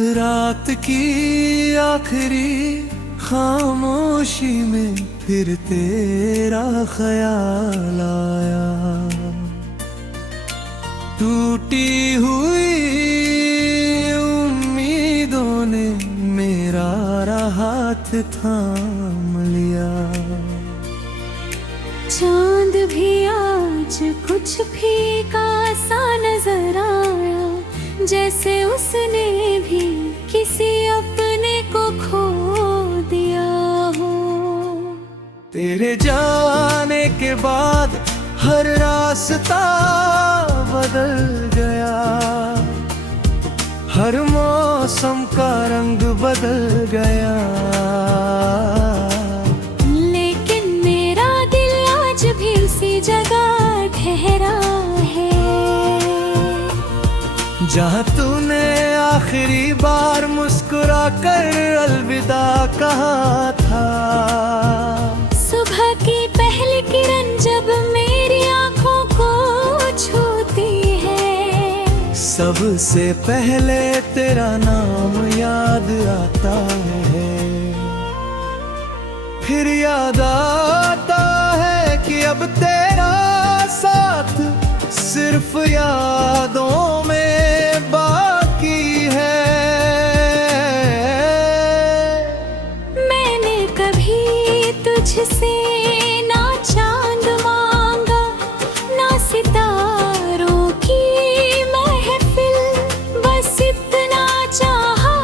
रात की आखिरी खामोशी में फिर तेरा ख्याल आया। टूटी हुई उम्मीदों ने मेरा हाथ थाम लिया। चांद भी आज कुछ फीका सा नजर आया, जैसे उसने भी किसी अपने को खो दिया हो। तेरे जाने के बाद हर रास्ता बदल गया, हर मौसम का रंग बदल गया। लेकिन मेरा दिल आज भी उसी जगह ठहरा है, जहाँ तूने आखिरी बार मुस्कुरा कर अलविदा कहा था। सुबह की पहली किरण जब मेरी आंखों को छूती है, सबसे पहले तेरा नाम याद आता है। फिर याद आता है कि अब तेरा साथ सिर्फ यादों में बाकी है। मैंने कभी तुझसे ना चांद मांगा, ना सितारों की महफिल, बस इतना चाहा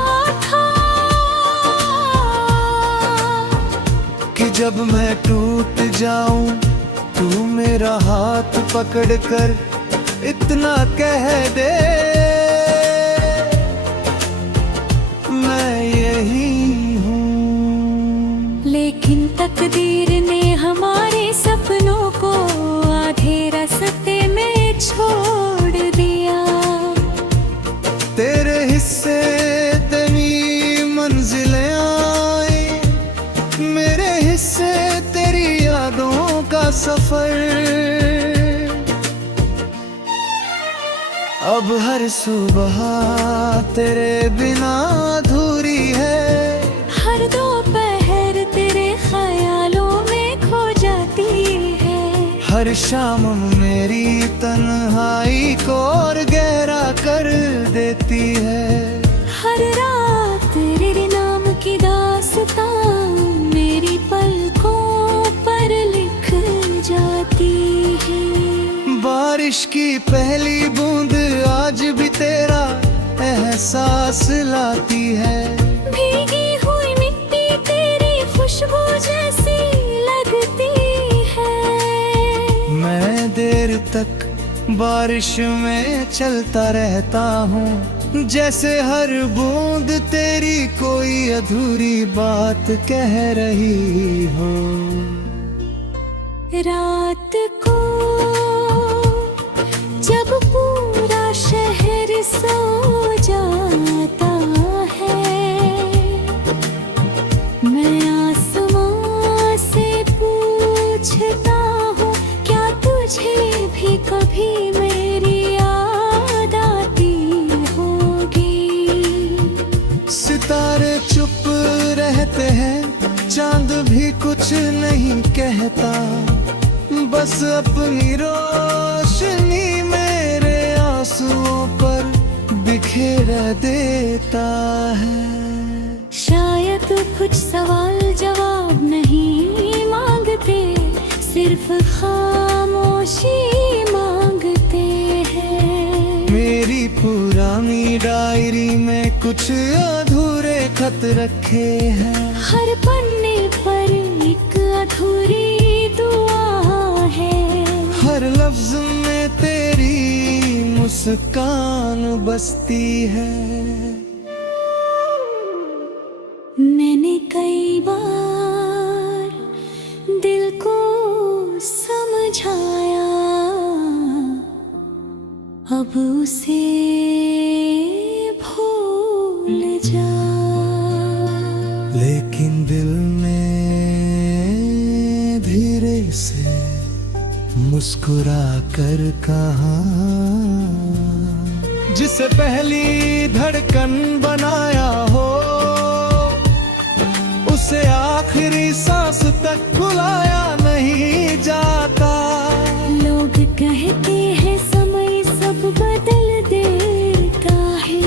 था कि जब मैं टूट जाऊं तू मेरा हाथ पकड़ कर इतना कह दे, मैं यही हूँ। लेकिन तकदीर ने हमारे सपनों को आधे रास्ते में छोड़ दिया। तेरे हिस्से तेरी मंजिलें आई, मेरे हिस्से तेरी यादों का सफर। अब हर सुबह तेरे बिना अधूरी है, हर दोपहर तेरे ख्यालों में खो जाती है। हर शाम मेरी तन्हाई को और गहरा कर देती है। हर रात तेरे नाम की दास्तां मेरी पलकों पर लिख जाती है। बारिश की पहली बूंद आज भी तेरा एहसास लाती है। भीगी हुई मिट्टी तेरी खुशबू जैसी लगती है। मैं देर तक बारिश में चलता रहता हूँ, जैसे हर बूंद तेरी कोई अधूरी बात कह रही हो। रात को जब पूरा शहर सो जाता है, मैं आसमां से पूछता हूँ, क्या तुझे भी कभी मेरी याद आती होगी। सितारे चुप रहते हैं, चांद भी कुछ नहीं कहता, बस अपनी रोशनी मेरे आंसुओं पर बिखेर देता है। शायद कुछ सवाल जवाब नहीं मांगते, सिर्फ खामोशी मांगते हैं। मेरी पुरानी डायरी में कुछ अधूरे खत रखे हैं, हर पन्ने पर एक अधूरी दुआ है। हर लफ्ज में तेरी मुस्कान बसती है। मैंने कई बार दिल को समझाया, अब उसे भूल जा। लेकिन दिल में धीरे से मुस्कुरा कर कहा, जिसे पहली धड़कन बनाया हो, उसे आखिरी सांस तक बुलाया नहीं जाता। लोग कहते हैं समय सब बदल देता है।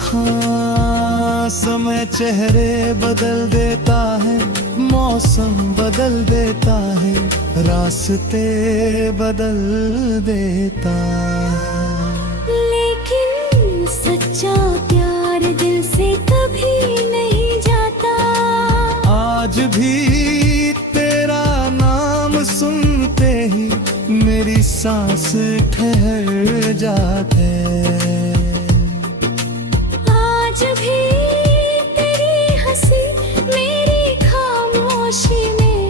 हाँ, समय चेहरे बदल देता है, मौसम बदल देता है, रास्ते बदल देता है। लेकिन सच्चा प्यार दिल से कभी नहीं जाता। आज भी तेरा नाम सुनते ही मेरी सांस ठहर जाते। आज भी तेरी हंसी मेरी खामोशी में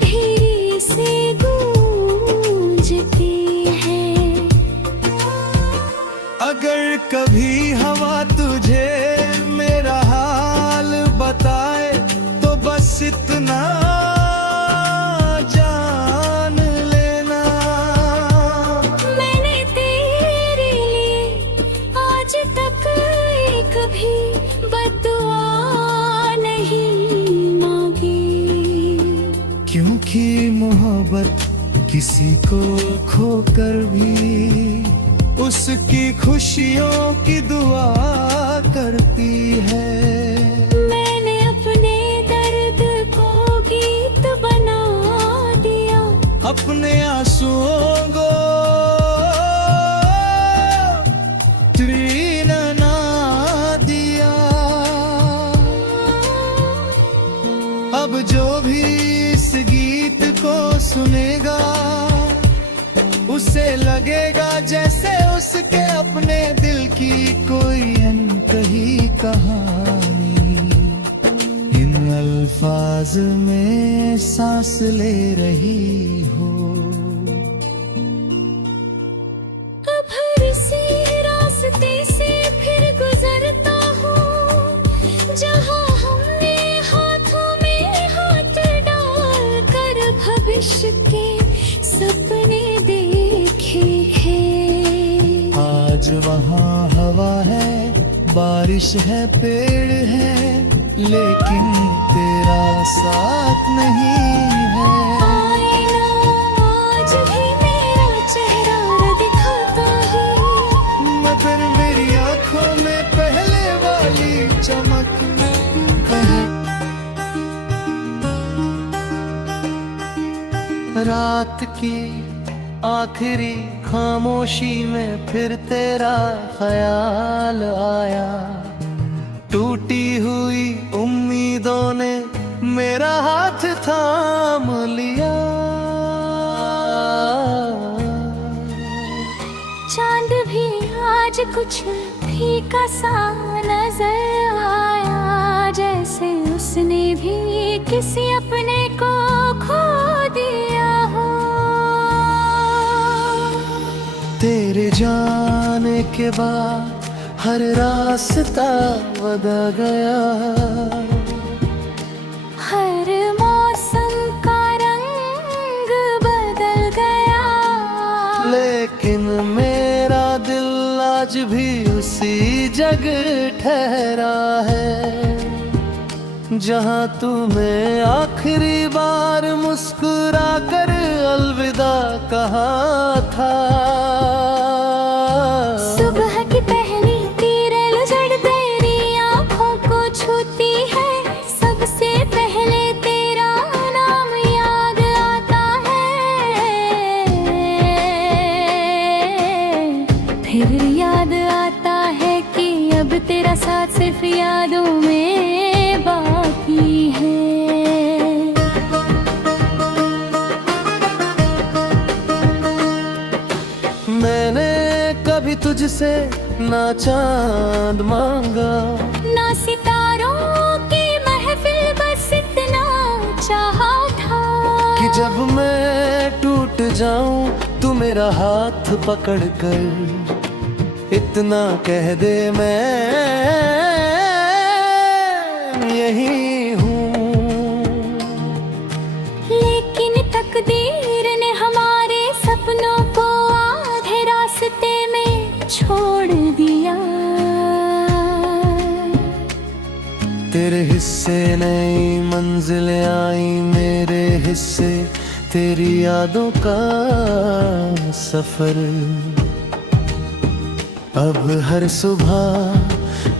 धीरे से गूंजती है। अगर कभी हवा तुझे मेरा हाल बताए तो बस इतना जान लेना, मैंने तेरे लिए आज तक कभी बद्दुआ नहीं मांगी। क्योंकि मोहब्बत किसी को खोकर भी उसकी खुशियों की दुआ करती है। मैंने अपने दर्द को गीत बना दिया, अपने आंसुओं को तृण ना दिया। अब जो भी इस गीत को सुनेगा उसे लगेगा जैसे उसके अपने दिल की कोई अनकही कहानी इन अल्फाज में सांस ले रही हो। अब हर इसी रास्ते से फिर गुजरता हूँ जहाँ हमने हाथों में हाथ डाल कर भविष्य के सपने देखे हैं। आज वहाँ हवा है, बारिश है, पेड़ है, लेकिन तेरा साथ नहीं है। आईना आज भी मेरा चेहरा दिखाता है, मगर मेरी आंखों में पहले वाली चमक है। रात की आखिरी खामोशी में फिर तेरा ख्याल आया। टूटी हुई उम्मीदों ने मेरा हाथ थाम लिया। चांद भी आज कुछ फीका सा नजर आया, जैसे उसने भी किसी अपने को खो दिया हो। तेरे जाने के बाद हर रास्ता बदल गया, हर मौसम का रंग बदल गया। लेकिन मेरा दिल आज भी उसी जगह ठहरा है जहाँ तूने आखिरी बार मुस्कुरा कर अलविदा कहा था। सुबह की पहली किरण उजड़ तेरी आँखों को छूती है, सबसे पहले तेरा नाम याद आता है। फिर याद आता है कि अब तेरा साथ सिर्फ यादों में बाकी है। मैंने कभी तुझसे ना चांद मांगा, ना सितारों की महफिल, बस इतना चाहा था कि जब मैं टूट जाऊं तू मेरा हाथ पकड़ कर इतना कह दे मैं यही हूँ। लेकिन तकदीर ने हमारे सपनों को आधे रास्ते में छोड़ तेरे हिस्से नई मंजिलें आई, मेरे हिस्से तेरी यादों का सफर। अब हर सुबह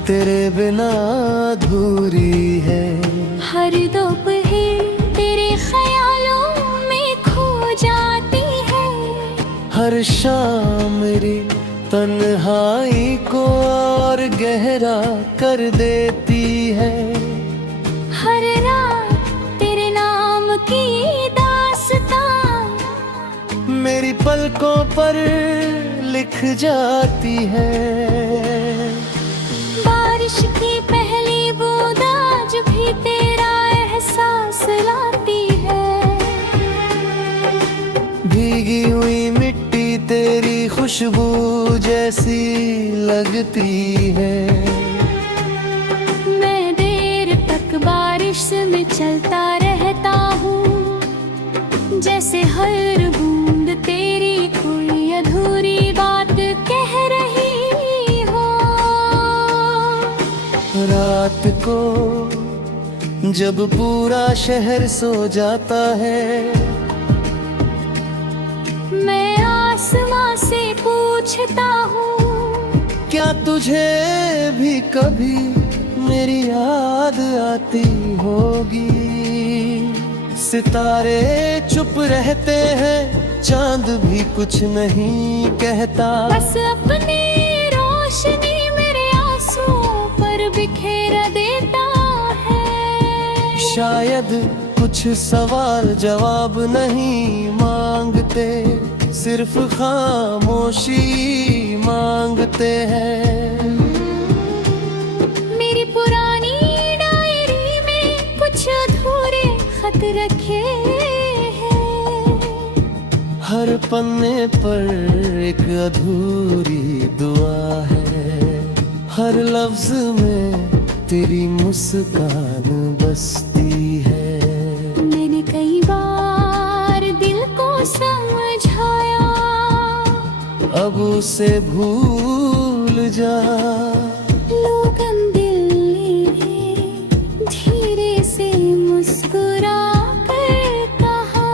तेरे बिना अधूरी है, हर दोपहर तेरे ख्यालों में खो जाती है, हर शाम मेरी तन्हाई को और गहरा कर देती है। हर रात तेरे नाम की दास्तां मेरी पलकों पर लिख जाती है। बारिश की पहली बूंद आज भी तेरा एहसास लाती है। भीगी हुई मिट्टी तेरी खुशबू जैसी लगती है। मैं देर तक बारिश में चलता रहता हूँ, जैसे हर बूंद तेरी कोई अधूरी बात कह रही हो। रात को जब पूरा शहर सो जाता है, मैं आसमां से पूछता हूँ, क्या तुझे भी कभी मेरी याद आती होगी। सितारे चुप रहते हैं, चांद भी कुछ नहीं कहता, बस अपनी रोशनी मेरे आंसुओं पर बिखेर देता है। शायद कुछ सवाल जवाब नहीं मांगते, सिर्फ खामोशी मांगते हैं। मेरी पुरानी डायरी में कुछ अधूरे खत रखे हैं, हर पन्ने पर एक अधूरी दुआ है, हर लफ्ज में तेरी मुस्कान बसती है। मैंने कई बार दिल को समझाया, अब उसे भूल जा। लोगन दिल ने धीरे से मुस्कुरा कर कहा,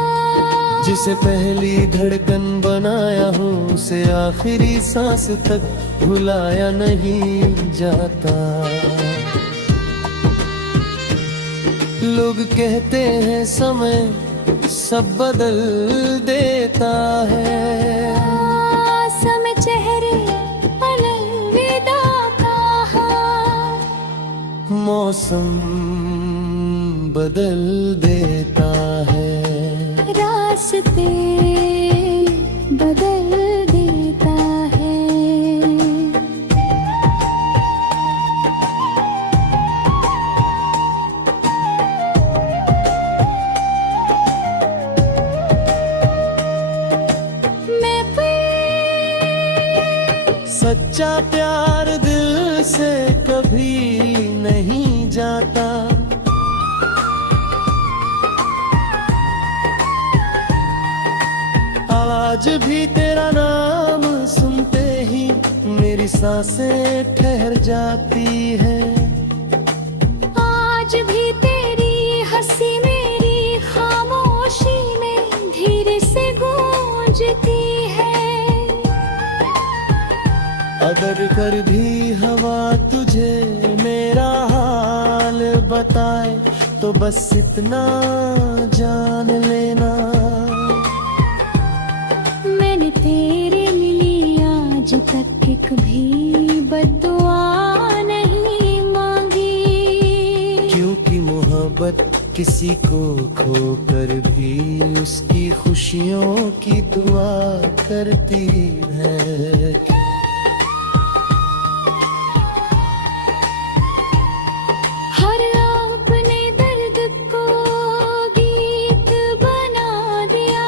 जिसे पहली धड़कन बनाया हो उसे आखिरी सांस तक भुलाया नहीं जाता। लोग कहते हैं समय सब बदल देता है, समय चेहरे अलविदा कहा, मौसम बदल देता है, रास्ते बदल देता है। सच्चा प्यार दिल से कभी नहीं जाता, आज भी तेरा नाम सुनते ही मेरी सांसें ठहर जाती है। आज भी तेरी हंसी मेरी खामोशी में धीरे से गूंजती है। अगर कर भी हवा तुझे मेरा हाल बताए तो बस इतना जान लेना, मैंने तेरे लिए आज तक एक भी बद्दुआ नहीं मांगी, क्योंकि मोहब्बत किसी को खोकर भी उसकी खुशियों की दुआ करती है। हर अपने दर्द को गीत बना दिया,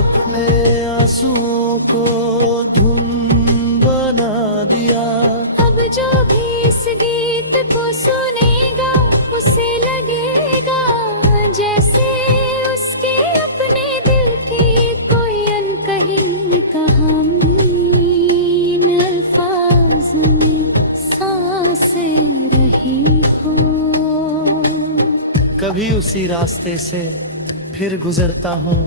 अपने आंसुओं को धुन बना दिया। अब जो भी इस गीत को सुनेगा उसे लगेगा जैसे उसके अपने दिल की कोई अनकही कहानी कभी उसी रास्ते से फिर गुजरता हूँ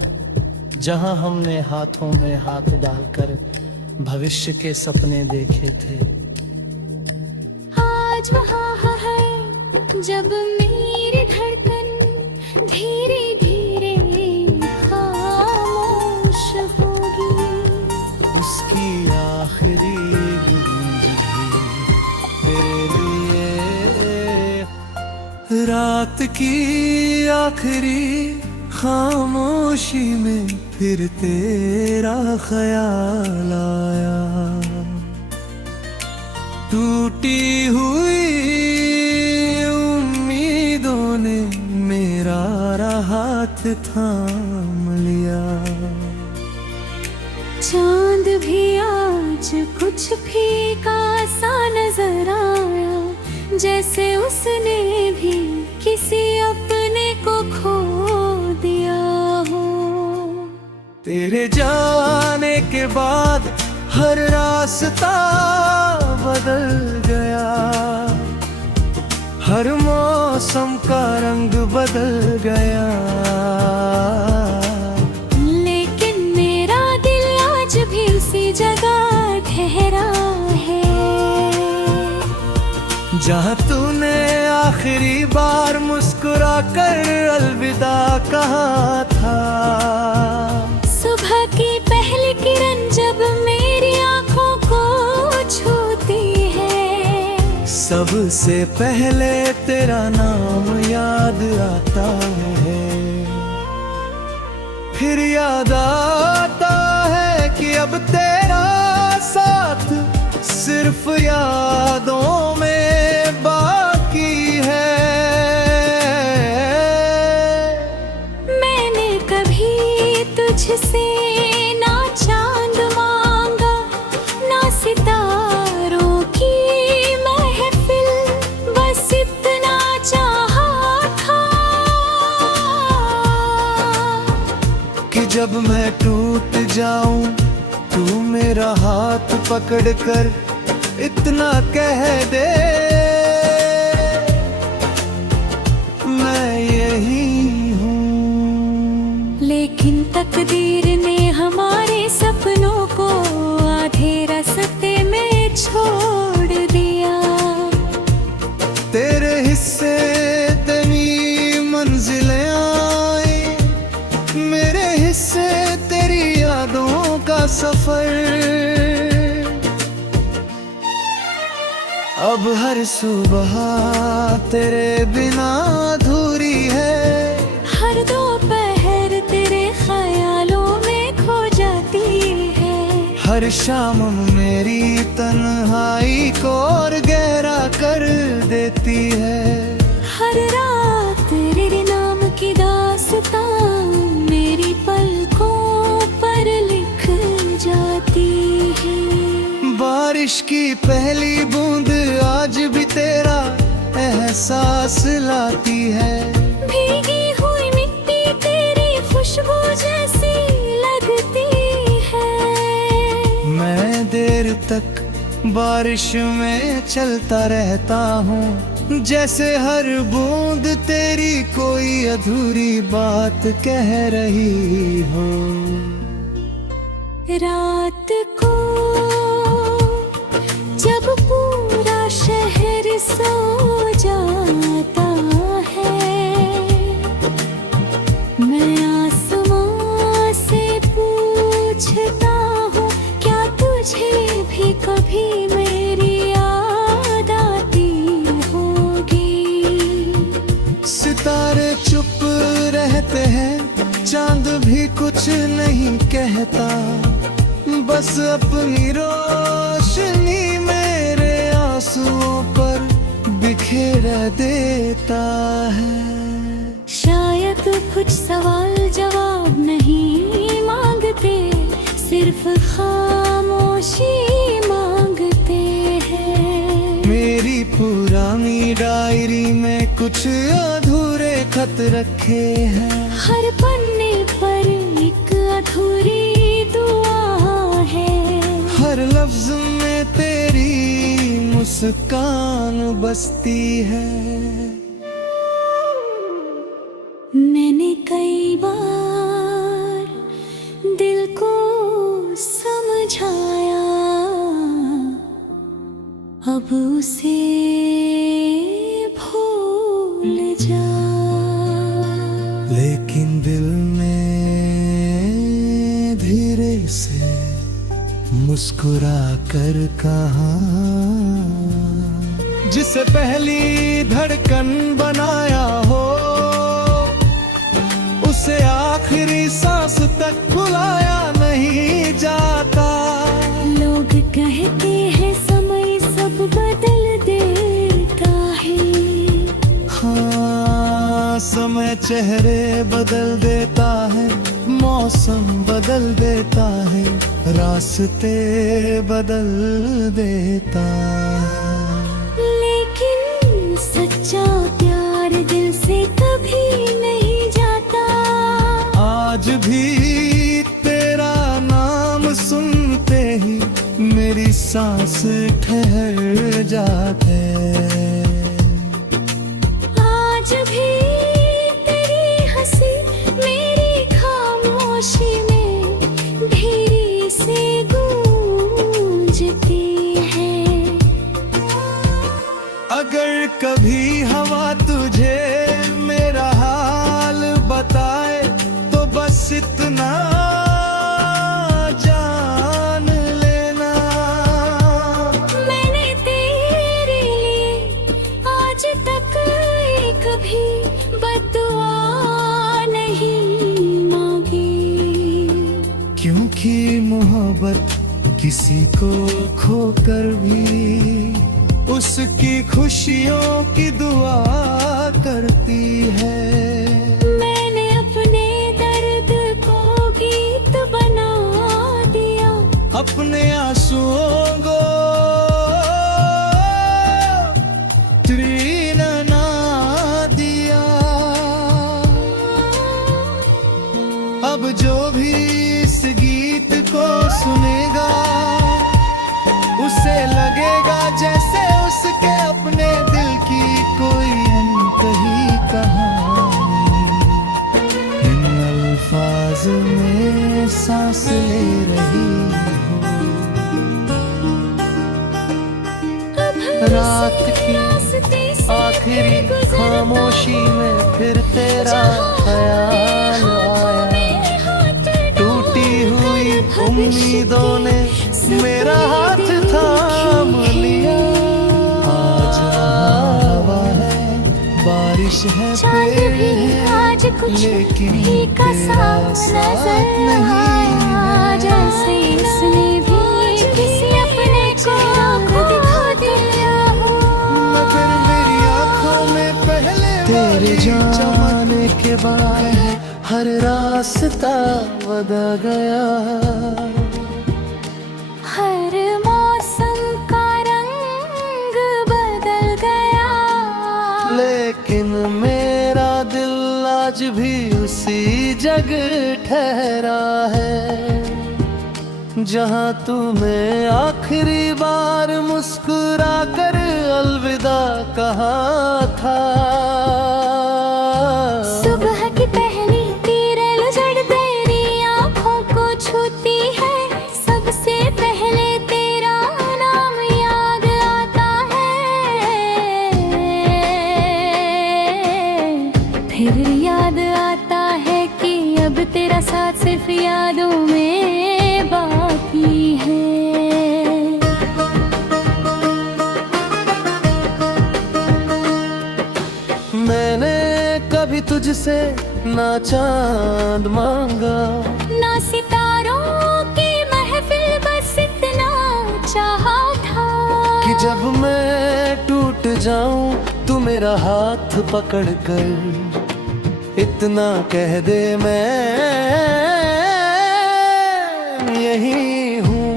जहाँ हमने हाथों में हाथ डालकर भविष्य के सपने देखे थे। आज वहाँ है जब मेरी धड़कन धीरे धीरे खामोश होगी, उसकी आखिरी गूंज भी तेरे लिए। रात की आखिरी खामोशी में फिर तेरा ख्याल आया, टूटी हुई उम्मीदों ने मेरा हाथ थाम लिया। चांद भी आज कुछ फीका सा नजर आया, जैसे उसने भी किसी अपने को खो दिया हो। तेरे जाने के बाद हर रास्ता बदल गया, हर मौसम का रंग बदल गया, लेकिन मेरा दिल आज भी उसी जगह ठहरा है जहाँ तूने आखिरी बार मुस्कुरा कर अलविदा कहा था। सुबह की पहली किरण जब मेरी आंखों को छूती है, सबसे पहले तेरा नाम याद आता है। फिर याद आता है कि अब तेरा साथ सिर्फ यादों में बाकी है। मैंने कभी तुझसे ना चांद मांगा, ना सितारों की महफिल, बस इतना चाहा था कि जब मैं टूट जाऊं तू मेरा हाथ पकड़ कर इतना कह दे, मैं यही हूँ। लेकिन तकदीर ने हमारे सपनों को आधे रास्ते में छोड़ दिया। तेरे हिस्से तेरी मंजिलें आई, मेरे हिस्से तेरी यादों का सफर। अब हर सुबह तेरे बिना अधूरी है, हर दोपहर तेरे ख्यालों में खो जाती है, हर शाम मेरी तन्हाई को और गहरा कर देती है। हर रात तेरे नाम की दास्तां मेरी पलकों पर लिख जाती है। बारिश की पहली बूंद आज भी तेरा एहसास लाती है, भीगी हुई मिट्टी तेरी खुशबू जैसी लगती है। मैं देर तक बारिश में चलता रहता हूँ, जैसे हर बूंद तेरी कोई अधूरी बात कह रही हो। रात को जब पूरा शहर सो जाता है, मैं आसमां से पूछता हूँ, क्या तुझे भी कभी मेरी याद आती होगी। सितारे चुप रहते हैं, चांद भी कुछ नहीं कहता, बस अपनी रोशनी मेरे आंसुओं पर बिखेर देता है। शायद कुछ सवाल जवाब नहीं मांगते, सिर्फ खामोशी मांगते हैं। मेरी पुरानी डायरी में कुछ अधूरे खत रखे हैं, हर पन्ने पर एक अधूरी दुआ है, हर लफ्ज में तेरी मुस्कान बसती है। बार दिल को समझाया, अब उसे भूल जा। लेकिन दिल में धीरे से मुस्कुरा कर कहा, जिसे पहली धड़कन बनाया हो उसे आखिरी सांस तक भुलाया नहीं जाता। लोग कहते हैं समय सब बदल देता है। हाँ, समय चेहरे बदल देता है, मौसम बदल देता है, रास्ते बदल देता है। लेकिन सच्चा प्यार दिल से कभी नहीं जाता। आज भी तेरा नाम सुनते ही मेरी सांस ठहर जाते। आज भी तेरी हंसी मेरी खामोशी में धीरे से गूंजती है। अगर कभी हवा तुझे मेरा हाल बताए तो बस इतना जान लेना, मैंने तेरे लिए आज तक कभी बददुआ नहीं मांगी। क्योंकि मोहब्बत किसी को खोकर भी उसकी खुशियों की दुआ करती है। मैंने अपने दर्द को गीत बना दिया, अपने आंसुओं को तृण ना दिया। अब जो भी इस गीत को सुनेगा उसे लगेगा जैसे उसके अपने दिल की कोई अनकही कहानी इन अल्फाज में सांस ले रही हो। रात की आखिरी खामोशी में फिर तेरा ख्याल आया। टूटी हुई उम्मीदों ने मेरा हाथ थाम लिया। आज हवा है, बारिश है, पेड़ है, लेकिन तेरा साथ नहीं। जैसे इसने भी किसी अपने को दिखा दिया हो। मगर मेरी आंखों में पहले तेरे जाने के बाद हर रास्ता बदल गया। हर मौसम का रंग बदल गया। लेकिन मेरा दिल आज भी उसी जगह ठहरा है जहाँ तूने आखिरी बार मुस्कुरा कर अलविदा कहा था। सुबह की पहली किरण उजड़ तेरी आँखों को छूती है। सबसे पहले तेरा नाम याद आता है। फिर याद आता है कि अब तेरा साथ सिर्फ यादों में बाकी है। मैंने कभी तुझसे ना चांद मांगा, ना सितारों की महफिल, बस इतना चाहा था कि जब मैं टूट जाऊं तू मेरा हाथ पकड़ कर इतना कह दे मैं यही हूँ।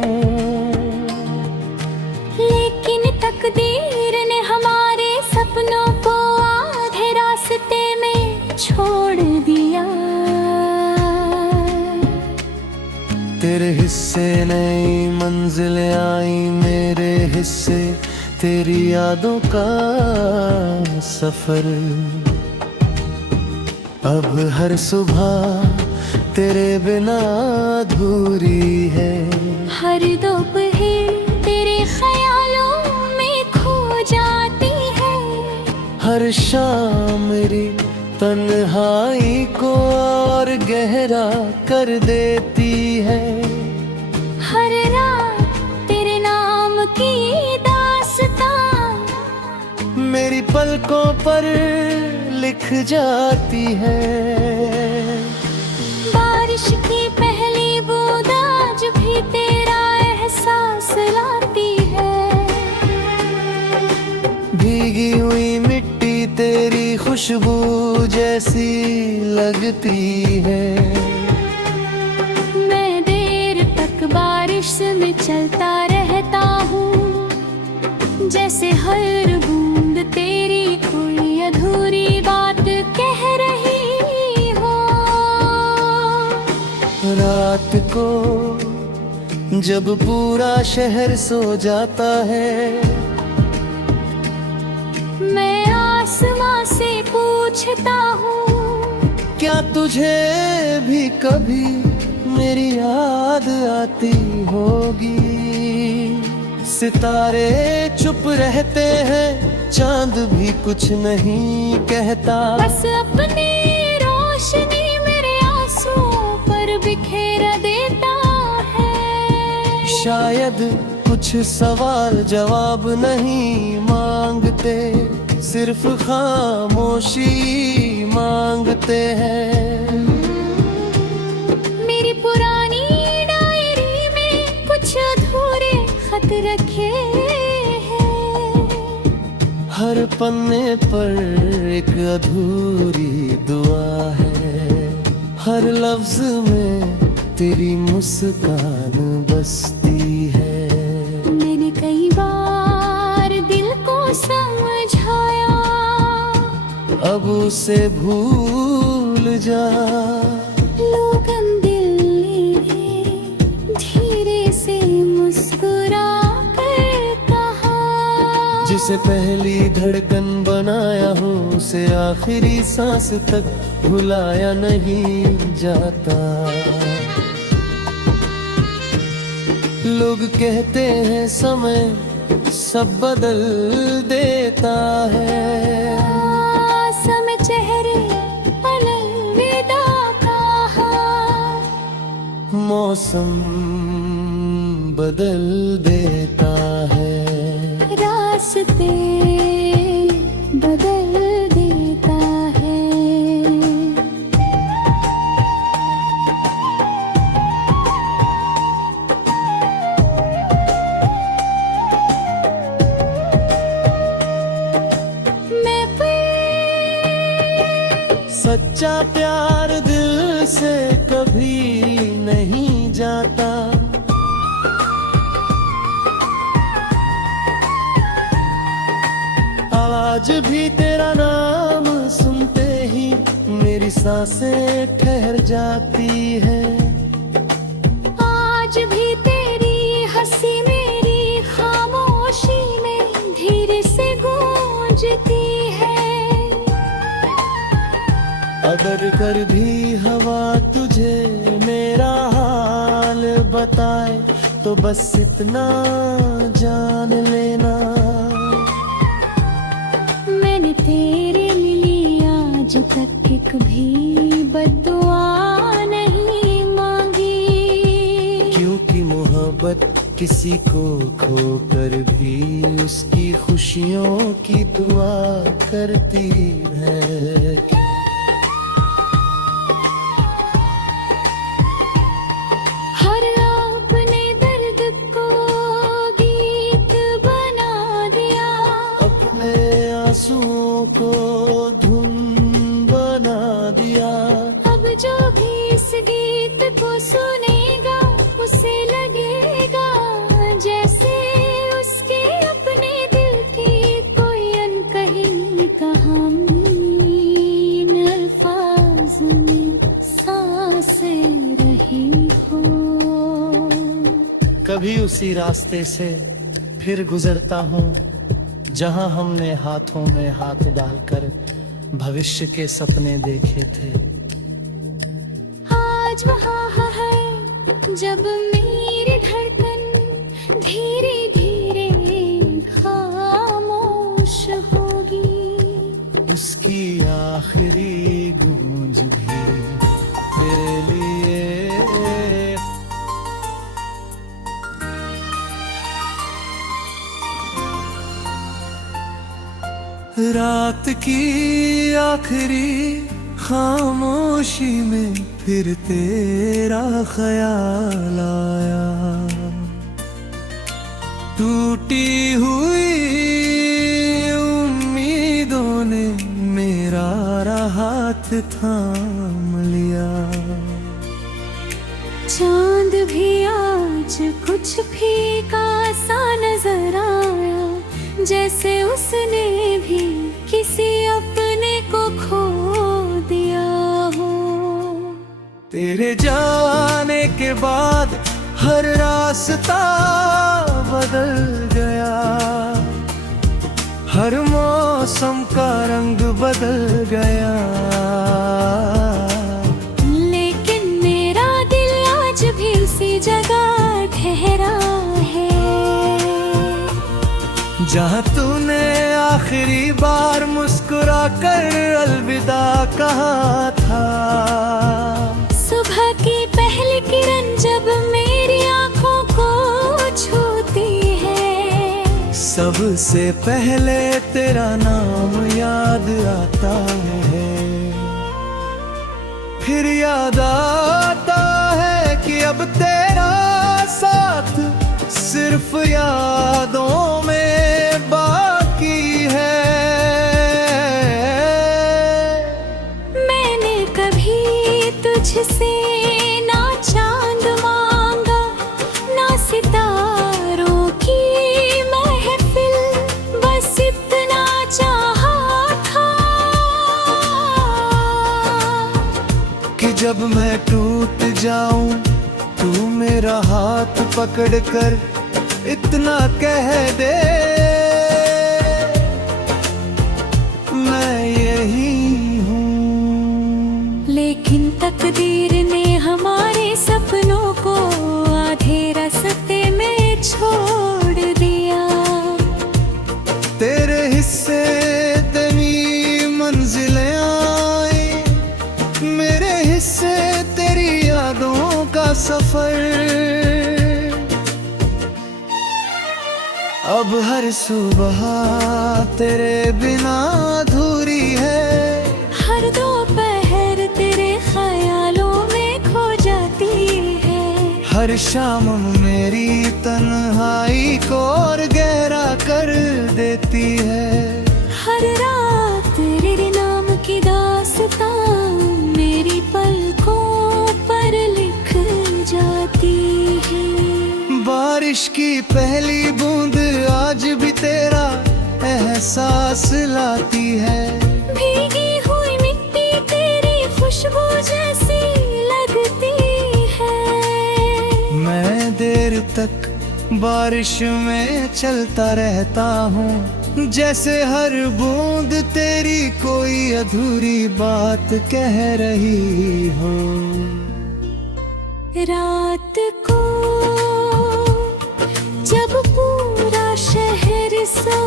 लेकिन तकदीर ने हमारे सपनों को आधे रास्ते में छोड़ दिया। तेरे हिस्से नई मंजिलें आई, मेरे हिस्से तेरी यादों का सफर। अब हर सुबह तेरे बिना अधूरी है। हर दोपहर तेरे ख्यालों में खो जाती है। हर शाम मेरी तन्हाई को और गहरा कर देती है। हर रात तेरे नाम की दास्तां मेरी पलकों पर लिख जाती है। बारिश की पहली बूंद आज भी तेरा एहसास लाती है। भीगी हुई मिट्टी तेरी खुशबू जैसी लगती है। मैं देर तक बारिश में चलता रहता हूँ, जैसे हर बूंद तेरी कोई अधूरी बात कह रही हो। रात को जब पूरा शहर सो जाता है, मैं आसमां से पूछता हूँ, क्या तुझे भी कभी मेरी याद आती होगी। सितारे चुप रहते हैं, चांद भी कुछ नहीं कहता। बस अपनी रोशनी मेरे आंसुओं पर बिखेर देता है। शायद कुछ सवाल जवाब नहीं मांगते, सिर्फ खामोशी मांगते हैं। मेरी पुरानी डायरी में कुछ अधूरे खत रखे हैं। हर पन्ने पर एक अधूरी दुआ है। हर लफ्ज में तेरी मुस्कान बसती है। मैंने कई बार दिल को समझाया, अब उसे भूल जा। लोगन दिल ने धीरे से मुस्कुरा कर कहा, जिसे पहली धड़कन बनाया हो उसे आखिरी सांस तक भुलाया नहीं जाता। लोग कहते हैं समय सब बदल देता है। समय चेहरे अलविदा कहा, मौसम बदल देता है। रास्ते बदल देता है। मैं सच्चा प्यार दिल से कभी नहीं जाता। आज भी तेरा नाम सुनते ही मेरी सांसें ठहर जाती है। आज भी तेरी हंसी मेरी खामोशी में धीरे से गूंजती है। अगर कर भी हवा तुझे मेरा हाल बताए तो बस इतना जान लेना, मैंने तेरे लिए आज तक एक भी बद्दुआ नहीं मांगी। क्योंकि मोहब्बत किसी को खोकर भी उसकी खुशियों की दुआ करती है। हर अपने दर्द को गीत बना दिया, अपने आंसुओं को धुन बना दिया। अब जो भी इस गीत को सुनेगा उसे लगेगा जैसे उसके अपने दिल की कोई अनकही कहानी इन अल्फाज में सांसें रही हो। कभी उसी रास्ते से फिर गुजरता हूँ जहाँ हमने हाथों में हाथ डालकर भविष्य के सपने देखे थे। आज वहाँ है जब मेरी धड़कन धीरे धीरे खामोश होगी, उसकी आखिरी गूंज भी तेरे लिए। रात की आखिरी खामोशी में फिर तेरा ख्याल आया, टूटी हुई उम्मीदों ने मेरा हाथ थाम लिया। चांद भी आज कुछ फीका सा नजर आया, जैसे उसने भी किसी अपने को खो दिया हो। तेरे जाने के बाद हर रास्ता बदल गया, हर मौसम का रंग बदल गया। लेकिन मेरा दिल आज भी उसी जगह ठहरा है, जहाँ तूने आखिरी बार मुस्कुरा कर अलविदा कहा था। सुबह की पहली किरण जब मेरी आंखों को छूती है, सबसे पहले तेरा नाम याद आता है। फिर याद आता है कि अब तेरा साथ सिर्फ यादों में बाकी है। मैंने कभी तुझसे ना चांद मांगा, ना सितारों की महफिल, बस इतना चाहा था कि जब मैं टूट जाऊं तू मेरा हाथ पकड़ कर इतना कह दे, मैं यही हूँ। लेकिन तकदीर ने हमारे सपनों को आधे रास्ते में छोड़ दिया। तेरे हिस्से तेरी मंजिलें आई, मेरे हिस्से तेरी यादों का सफर। अब हर सुबह तेरे बिना अधूरी है, हर दोपहर तेरे ख्यालों में खो जाती है। हर शाम मेरी तन्हाई को और गहरा कर देती है। हर रात तेरे नाम की दास्तां मेरी पलकों पर लिख जाती है। बारिश की पहली बूंद आज भी तेरा एहसास लाती है। भीगी हुई मिट्टी तेरी खुशबू जैसी लगती है। मैं देर तक बारिश में चलता रहता हूँ, जैसे हर बूंद तेरी कोई अधूरी बात कह रही हो। रात को जब पूरा शहर सो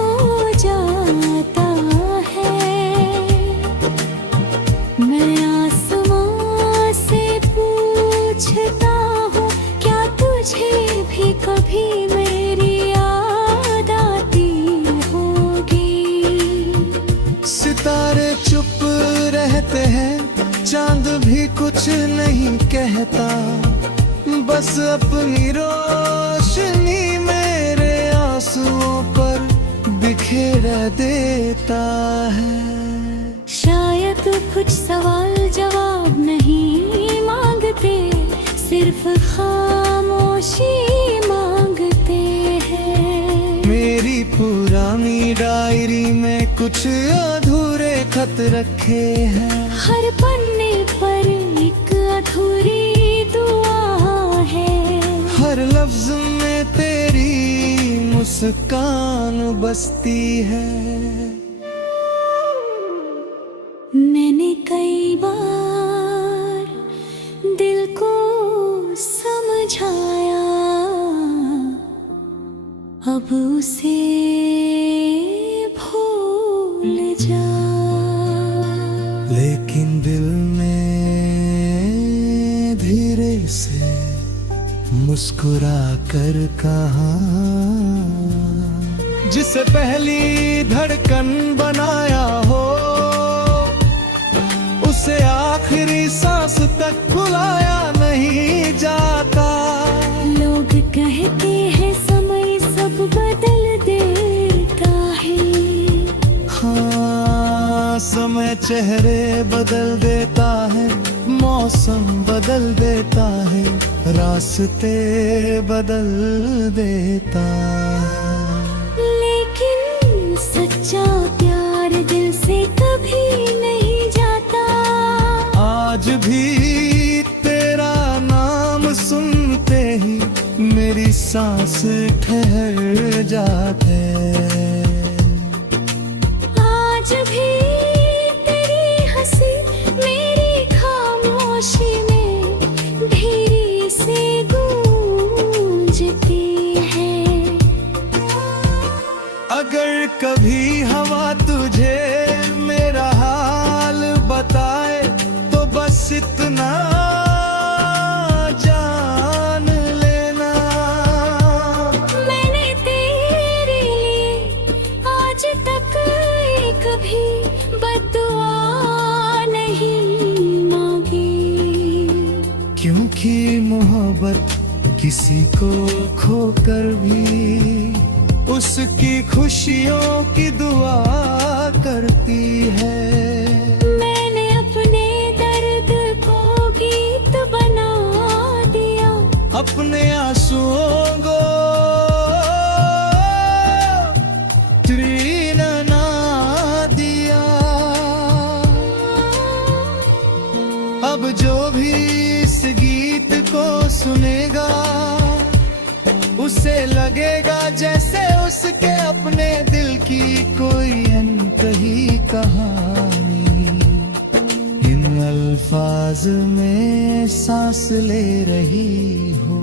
जाता है, मैं आसमां से पूछता हूँ, क्या तुझे भी कभी मेरी याद आती होगी। सितारे चुप रहते हैं, चांद भी कुछ नहीं कहता, बस अपनी रोशनी मेरे आंसुओं पर बिखेर देता है। शायद कुछ सवाल जवाब नहीं मांगते, सिर्फ खामोशी मांगते हैं। मेरी पुरानी डायरी में कुछ अधूरे खत रखे हैं, हर पन्ने पर एक अधूरी दुआ है। हर लफ्ज में तेरी मुस्कान बसती है। बार दिल को समझाया, अब उसे भूल जा। लेकिन दिल में धीरे से मुस्कुरा कर कहा, जिसे पहली धड़कन बनाया हो उसे आखिरी सांस तक भुलाया नहीं जाता। लोग कहते हैं समय सब बदल देता है। हाँ, समय चेहरे बदल देता है, मौसम बदल देता है, रास्ते बदल देता है। लेकिन सच्चा प्यार दिल से कभी नहीं जाता। आज भी तेरा नाम सुनते ही मेरी सांस ठहर जाते। आज भी तेरी हंसी मेरी खामोशी में धीरे से गूंजती है। अगर कभी हवा तुझे मेरा हाल बताए तो बस इतना जान लेना, मैंने तेरे लिए आज तक कभी बद्दुआ नहीं मांगी। क्योंकि मोहब्बत किसी को खोकर भी उसकी खुशियों की दुआ करती है। मैंने अपने दर्द को गीत बना दिया, अपने आंसुओं को तृण ना दिया। अब जो भी इस गीत को सुनेगा उसे लगेगा जैसे उसके अपने दिल की कोई अनकही कहानी इन अल्फाज में सांस ले रही हो।